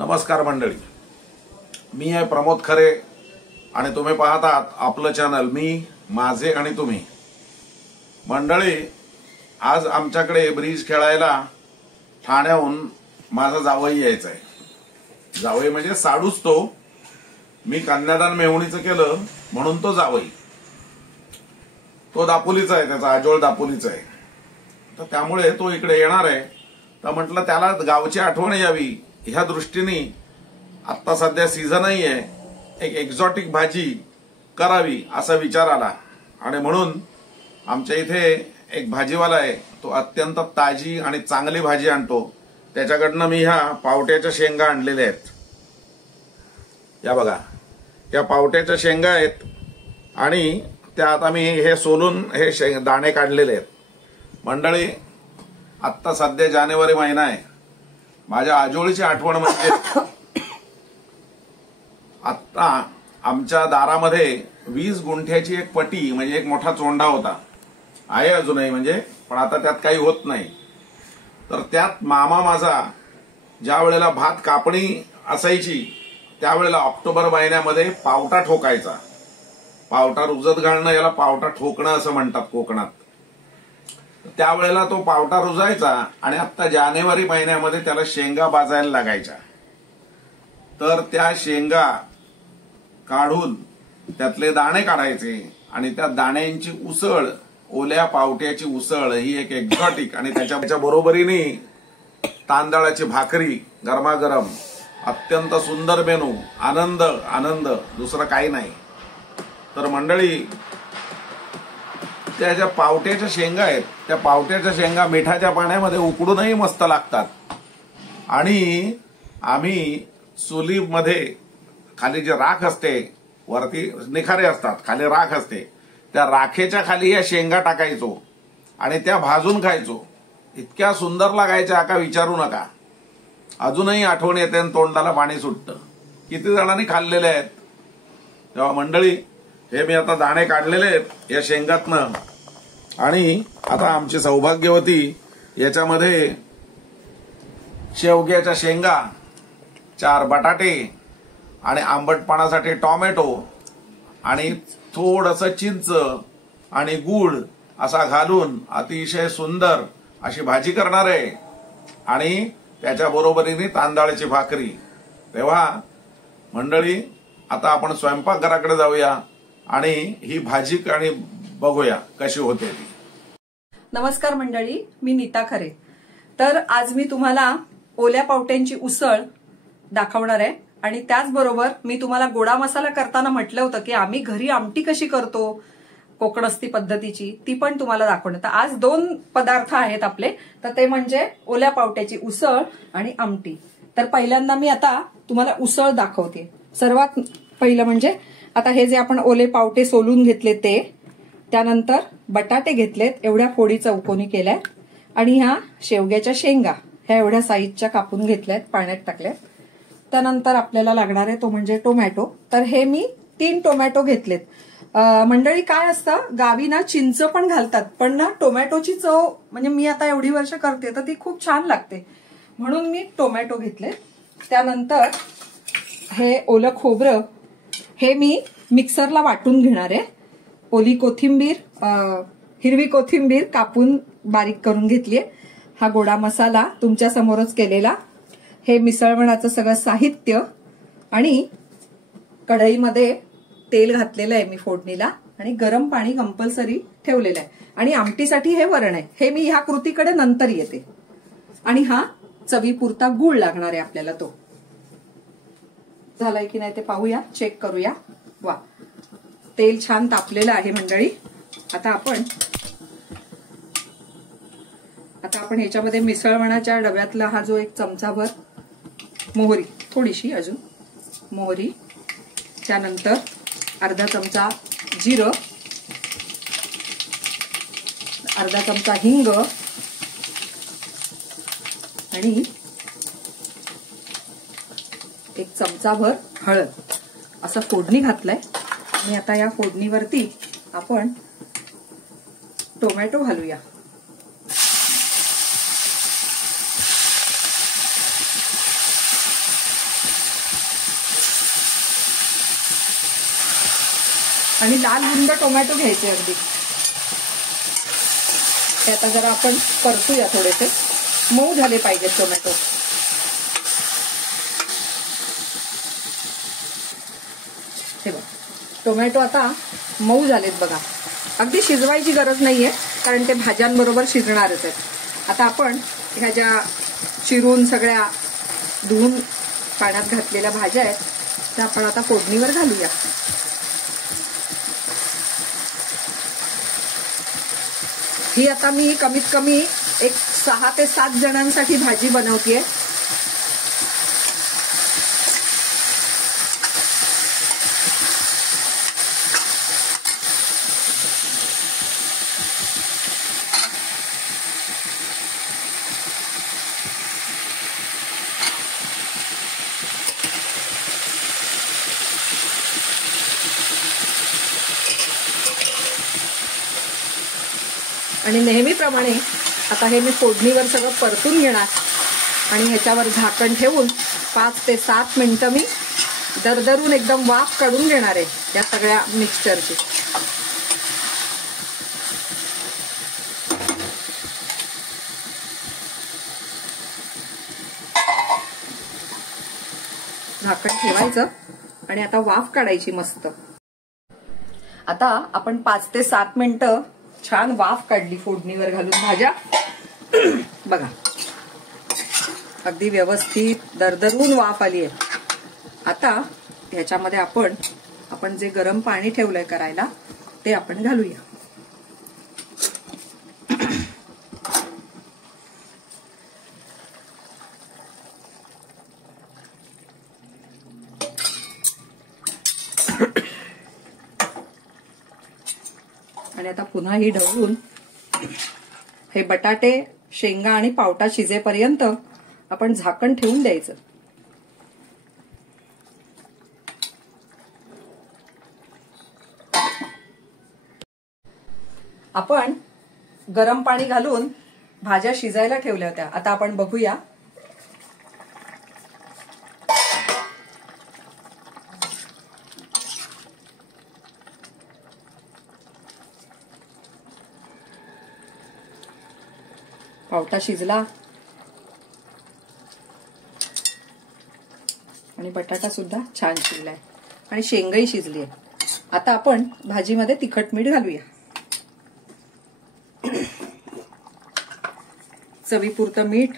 नमस्कार मंडळी, मी आहे प्रमोद खरे आणि तुम्ही पाहतात आपलं चॅनल मी माझे आणि तुम्ही. मंडळी, आज आमच्याकडे ब्रिज खेळायला ठाण्याहून माझा जावई यायचा आहे. जावई म्हणजे साडूच तो. मी कन्यादान मेहुणीचं केलं म्हणून तो जावई. तो दापोलीचा आहे, त्याचा आजोळ दापोलीचा आहे. तर त्यामुळे तो इकडे येणार आहे. तर म्हटलं त्याला गावची आठवण यावी ह्या दृष्टीने आता सध्या सीझनही आहे, एक एक्झॉटिक भाजी करावी असा विचार आला. आणि म्हणून आमच्या इथे एक भाजीवाला आहे, तो अत्यंत ताजी आणि चांगली भाजी आणतो. त्याच्याकडनं मी ह्या पावट्याच्या शेंगा आणलेल्या आहेत. या बघा, या पावट्याच्या शेंगा आहेत आणि त्या आता मी हे सोलून हे दाणे काढलेले आहेत. मंडळी, आत्ता सध्या जानेवारी महिना आहे. माझ्या आजोळीची आठवण म्हणजे आत्ता आमच्या दारामध्ये 20 गुंठ्याची एक पटी म्हणजे एक मोठा चोंडा होता, आहे अजूनही म्हणजे, पण आता त्यात काही होत नाही. तर त्यात मामा माझा ज्या वेळेला भात कापणी असायची त्यावेळेला ऑक्टोबर महिन्यामध्ये पावटा ठोकायचा. पावटा रुजत घालणं याला पावटा ठोकणं असं म्हणतात कोकणात. त्यावेळेला तो पावटा रुजायचा आणि आता जानेवारी महिन्यामध्ये त्याला शेंगा भाजायला लागायच्या. तर त्या शेंगा काढून त्यातले दाणे काढायचे आणि त्या दाण्यांची उसळ, ओल्या पावट्याची उसळ ही एक एक्झॉटिक, आणि त्याच्या बरोबरीने तांदळाची भाकरी गरमागरम, अत्यंत सुंदर मेनू. आनंद आनंद, दुसरं काही नाही. तर मंडळी, त्या ज्या पावट्याच्या शेंगा आहेत त्या पावट्याच्या शेंगा मिठाच्या पाण्यामध्ये उकडूनही मस्त लागतात. आणि आम्ही चुलीमध्ये खाली जे राख असते, वरती निखारे असतात, खाली राख असते, त्या राखेच्या खाली या शेंगा टाकायचो आणि त्या भाजून खायचो. इतक्या सुंदर लागायच्या का विचारू नका. अजूनही आठवण येते आणि तोंडाला पाणी सुटतं. किती जणांनी खाल्लेले आहेत. तेव्हा मंडळी, हे मी आता दाणे काढलेले आहेत या शेंगातनं. आणि आता आमची सौभाग्यवती याच्यामध्ये शेवग्याच्या शेंगा, 4 बटाटे आणि आंबटपणासाठी टोमॅटो आणि थोडंसं चिंच आणि गूळ असा घालून अतिशय सुंदर अशी भाजी करणार आहे. आणि त्याच्या बरोबरीने तांदळाची भाकरी. तेव्हा मंडळी, आता आपण स्वयंपाकघराकडे जाऊया आणि ही भाजी आणि बघूया कशी होते ती. नमस्कार मंडळी, मी नीता खरे. तर आज मी तुम्हाला ओल्या पावट्यांची उसळ दाखवणार आहे. आणि त्याचबरोबर मी तुम्हाला गोडा मसाला करताना म्हटलं होतं की आम्ही घरी आमटी कशी करतो कोकणस्थी पद्धतीची, ती पण तुम्हाला दाखवणार. तर आज 2 पदार्थ आहेत आपले, तर ते म्हणजे ओल्या पावट्याची उसळ आणि आमटी. तर पहिल्यांदा मी आता तुम्हाला उसळ दाखवते. सर्वात पहिलं म्हणजे आता हे जे आपण ओले पावटे सोलून घेतले ते, त्यानंतर बटाटे घेतलेत, एवढ्या फोडी चौकोनी केल्यात, आणि ह्या शेवग्याच्या शेंगा ह्या एवढ्या साईजच्या कापून घेतल्यात, पाण्यात टाकल्यात. त्यानंतर आपल्याला लागणार आहे तो म्हणजे टोमॅटो. तर हे मी 3 टोमॅटो घेतलेत. मंडळी, काय असतं, गावी ना चिंच पण घालतात, पण ना टोमॅटोची चव म्हणजे मी आता एवढी वर्ष करते तर ती खूप छान लागते, म्हणून मी टोमॅटो घेतले. त्यानंतर हे ओलं खोबरं हे मी मिक्सरला वाटून घेणार आहे. ओली कोथिंबीर, हिरवी कोथिंबीर कापून बारीक करून घेतलीये. हा गोडा मसाला तुमच्या समोरच केलेला. हे मिसळवणाचं सगळं साहित्य आणि कढईमध्ये तेल घातलेलं आहे मी फोडणीला, आणि गरम पाणी कंपल्सरी ठेवलेलं आहे. आणि आमटीसाठी हे वरण आहे. हे मी ह्या कृतीकडे नंतर येते. आणि हा चवीपुरता गूळ लागणार आहे आपल्याला. तो झालाय की नाही ते पाहूया, चेक करूया. वा, तेल छान तापलेलं आहे मंडळी. आता आपण ह्याच्यामध्ये मिसळवणाच्या डब्यातला हा जो एक चमचाभर मोहरी, थोडीशी अजून मोहरी, त्यानंतर अर्धा चमचा जिरं, अर्धा चमचा हिंग आणि 1 चमचाभर हळद असं फोडणी घातलंय. आणि आता या फोडणीवरती आपण टोमॅटो घालूया. आणि लाल बुंद टोमॅटो घ्यायचे अगदी. ते आता जरा आपण परतूया, थोडेसे मऊ झाले पाहिजेत टोमॅटो. हे बघा टोमॅटो आता मऊ झालेत बघा. अगदी शिजवायची गरज नाहीये कारण ते भाज्यांबरोबर शिजणारच आहेत. आता आपण ह्या ज्या चिरून सगळ्या धुवून पाण्यात घातलेल्या भाज्या आहेत त्या आपण आता फोडणीवर घालूया. ही आता मी कमीत कमी एक 6 ते 7 जणांसाठी भाजी बनवतेय. आणि नेहमीप्रमाणे आता हे मी फोडणीवर सगळं परतून घेणार आणि ह्याच्यावर झाकण ठेवून 5 ते 7 मिनिटं मी दरदरून एकदम वाफ काढून घेणार आहे या सगळ्या मिक्सचरची. झाकण ठेवायचं आणि आता वाफ काढायची मस्त. आता आपण 5 ते 7 मिनिटं छान वाफ काढली फोडणीवर घालून भाज्या. बघा अगदी व्यवस्थित दरदरून वाफ आली आहे. आता ह्याच्यामध्ये आपण जे गरम पाणी ठेवलंय करायला ते आपण घालूया. आणि आता पुन्हा ही ढवळून हे बटाटे, शेंगा आणि पावटा शिजेपर्यंत आपण झाकण ठेवून द्यायचं. आपण गरम पाणी घालून भाज्या शिजायला ठेवल्या होत्या. आता आपण बघूया. पावटा शिजला आणि बटाटा सुद्धा छान शिजलाय आणि शेंगाही शिजली आहे. आता आपण भाजीमध्ये तिखट मीठ घालूया. चवीपुरतं मीठ,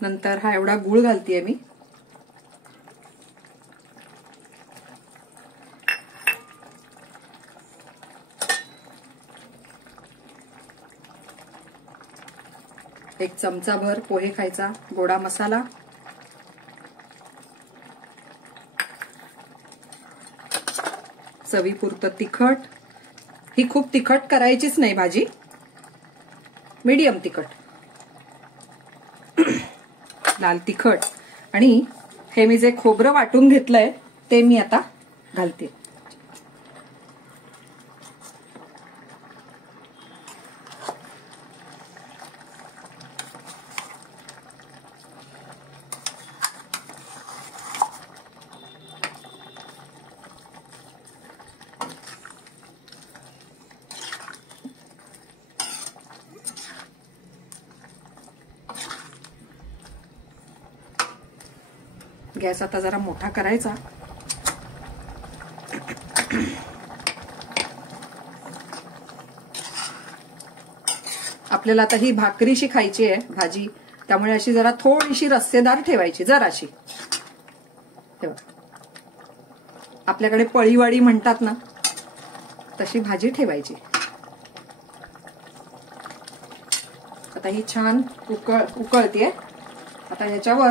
नंतर हा एवढा गूळ घालतेय मी. एक चमचाभर पोहे खायचा गोडा मसाला, चवीपुरतं तिखट. ही खूप तिखट करायचीच नाही भाजी, मीडियम तिखट. लाल तिखट आणि हे मी जे खोबरं वाटून घेतलंय ते मी आता घालते. गॅस आता जरा मोठा करायचा. आपल्याला आता ही भाकरीशी खायची आहे भाजी, त्यामुळे अशी जरा थोडीशी रस्सेदार ठेवायची, जराशी. आपल्याकडे पळीवाडी म्हणतात ना, तशी भाजी ठेवायची. आता ही छान उकळतीये. आता ह्याच्यावर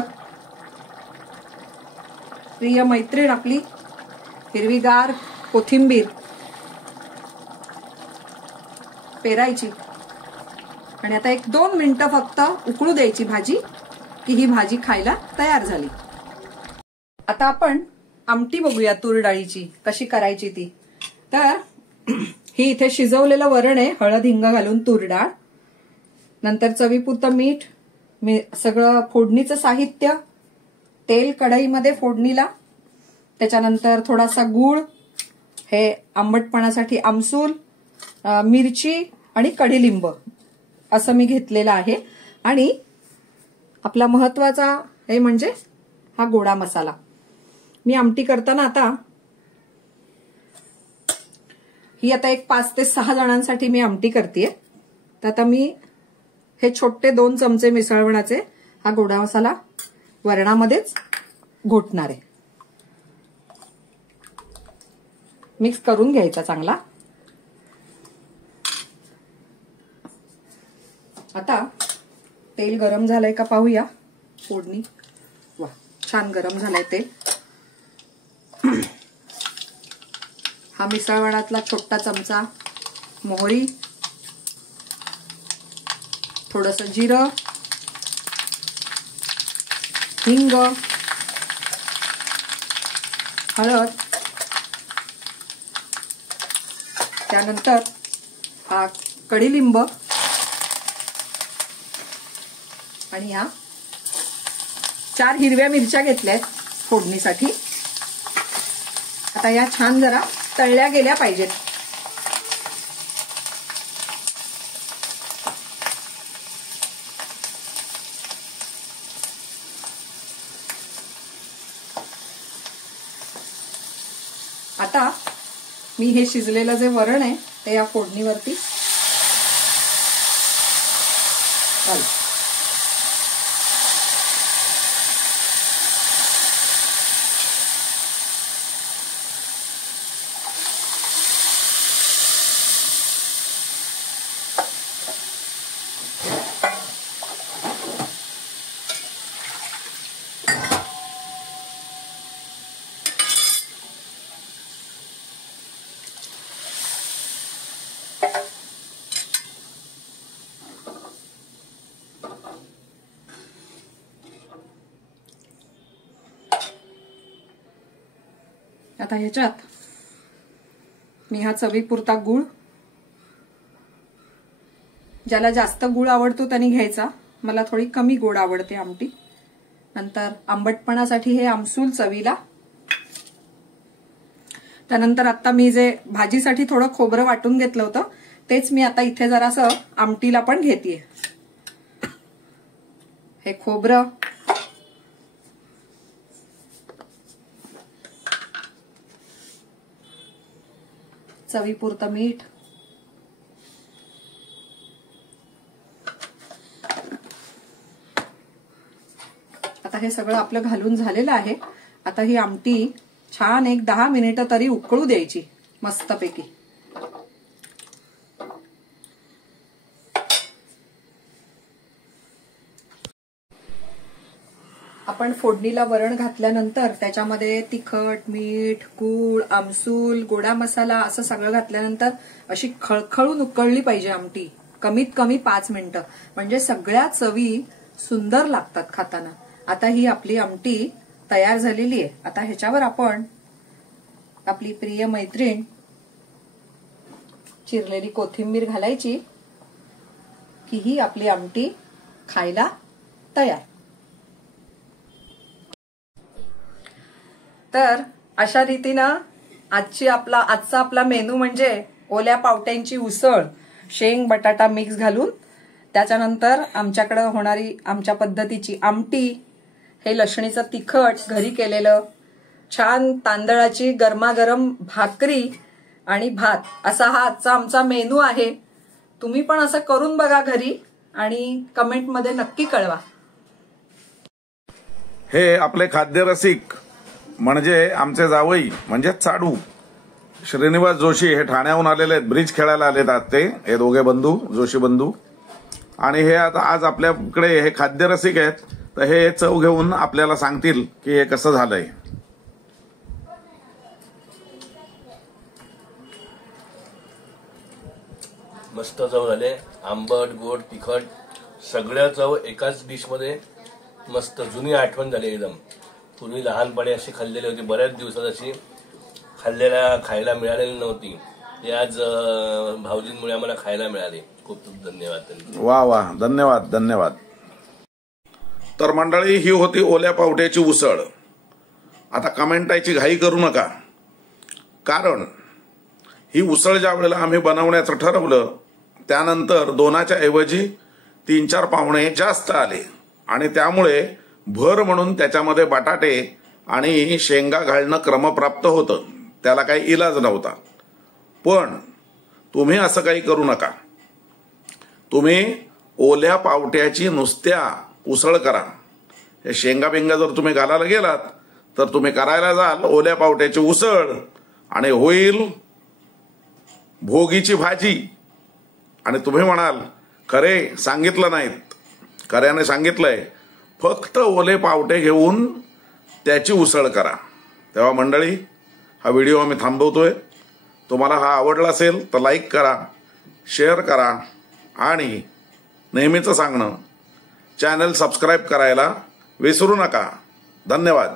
प्रिय मैत्रीण आपली हिरवीगार कोथिंबीर पेरायची आणि आता 1-2 मिनिटं फक्त उकळू द्यायची भाजी, की ही भाजी खायला तयार झाली. आता आपण आमटी बघूया तूर डाळीची कशी करायची ती. तर ही इथे शिजवलेलं वरण आहे, हळद हिंग घालून तूर डाळ, नंतर चवीपुरतं मीठ, सगळं फोडणीचं साहित्य, तेल कढईमध्ये फोडणीला, त्याच्यानंतर थोडासा गूळ, हे आंबटपणासाठी आमसूल, मिरची आणि कढीलिंब असं मी घेतलेलं आहे. आणि आपला महत्वाचा हे म्हणजे हा गोडा मसाला. मी आमटी करताना ही आता एक 5 ते 6 जणांसाठी मी आमटी करतेय. तर आता मी हे छोटे 2 चमचे मिसळवणाचे हा गोडा मसाला वरणामध्येच घोटणार आहे. मिक्स करून घ्यायचा चांगला. आता तेल गरम झालंय का पाहूया. फोडणी, वा छान गरम झालंय तेल. हा मिसळवणातला छोटा चमचा मोहरी, थोडंसं जिरं, हिंग, हळद, त्यानंतर हा कढीलिंब आणि ह्या 4 हिरव्या मिरच्या घेतल्यात फोडणीसाठी. आता या छान जरा तळल्या गेल्या पाहिजेत. आता मी हे शिजलेलं जे वरण आहे ते या फोडणीवरती घालू. आता ह्याच्यात मी हा चवीपुरता गूळ, ज्याला जास्त गूळ आवडतो त्यांनी घ्यायचा. मला थोडी कमी गोड आवडते आमटी. नंतर आंबटपणासाठी हे आमसूल चवीला. त्यानंतर आता मी जे भाजीसाठी थोडं खोबरं वाटून घेतलं होतं तेच मी आता इथे जरासं आमटीला पण घेतेय. हे खोबरं, चवीपुरतं मीठ, आता हे सगळं आपलं घालून झालेलं आहे. आता ही आमटी छान एक 10 मिनिटं तरी उकळू द्यायची मस्तपैकी. आपण फोडणीला वरण घातल्यानंतर त्याच्यामध्ये तिखट, मीठ, गूळ, आमसूल, गोडा मसाला असं सगळं घातल्यानंतर अशी खळखळून उकळली पाहिजे आमटी. कमीत कमी 5 मिनिटं, म्हणजे सगळ्या चवी सुंदर लागतात खाताना. आता ही आपली आमटी तयार झालेली आहे. आता ह्याच्यावर आपण आपली प्रिय मैत्रीण चिरलेली कोथिंबीर घालायची की ही आपली आमटी खायला तयार. तर अशा रीतीनं आजचा आपला मेनू म्हणजे ओल्या पावट्यांची उसळ, शेंग बटाटा मिक्स घालून, त्याच्यानंतर आमच्याकडे होणारी आमच्या पद्धतीची आमटी, हे लसणीचं तिखट घरी केलेलं, छान तांदळाची गरमागरम भाकरी आणि भात, असा हा आजचा आमचा मेनू आहे. तुम्ही पण असं करून बघा घरी आणि कमेंटमध्ये नक्की कळवा. हे आपले खाद्यरसिक म्हणजे आमचे जावई म्हणजे चाडू श्रीनिवास जोशी हे ठाण्याहून आलेले आहेत. ब्रिज खेळायला आलेत आज ते, हे दोघे बंधू, जोशी बंधू. आणि हे आता आज आपल्याकडे हे खाद्यरसिक आहेत, तर हे चव घेऊन आपल्याला सांगतील की हे कसं झालंय. मस्त चव झाले. आंबट, गोड, तिखट सगळ्या चव एकाच डिश मध्ये. मस्त जुनी आठवण झाली एकदम. पूर्वी लहानपणी अशी खाल्लेली होती, बऱ्याच दिवसात अशी खायला मिळालेली नव्हती. ते आज भाऊजींमुळे आम्हाला खायला मिळाली. खूप खूप धन्यवाद. वा वा, धन्यवाद धन्यवाद. तर मंडळी, ही होती ओल्या पावट्याची उसळ. आता कमेंटायची घाई करू नका, कारण ही उसळ ज्या वेळेला आम्ही बनवण्याचं ठरवलं त्यानंतर 2च्या ऐवजी 3-4 पाहुणे जास्त आले आणि त्यामुळे भर म्हणून त्याच्यामध्ये बटाटे आणि शेंगा घालणं क्रमप्राप्त होतं. त्याला काही इलाज नव्हता. पण तुम्ही असं काही करू नका. तुम्ही ओल्या पावट्याची नुसत्या उसळ करा. हे शेंगा बिंगा जर तुम्ही घालायला गेलात तर तुम्ही करायला जाल ओल्या पावट्याची उसळ आणि होईल भोगीची भाजी. आणि तुम्ही म्हणाल खरे सांगितलं नाहीत. खऱ्याने सांगितलंय फक्त ओले पावटे घेऊन त्याची उसळ करा. तेव्हा मंडळी, हा व्हिडिओ आम्ही थांबवतोय. तुम्हाला हा आवडला असेल तर लाईक करा, शेअर करा आणि नेहमीचं सांगणं, चॅनल सबस्क्राईब करायला विसरू नका. धन्यवाद.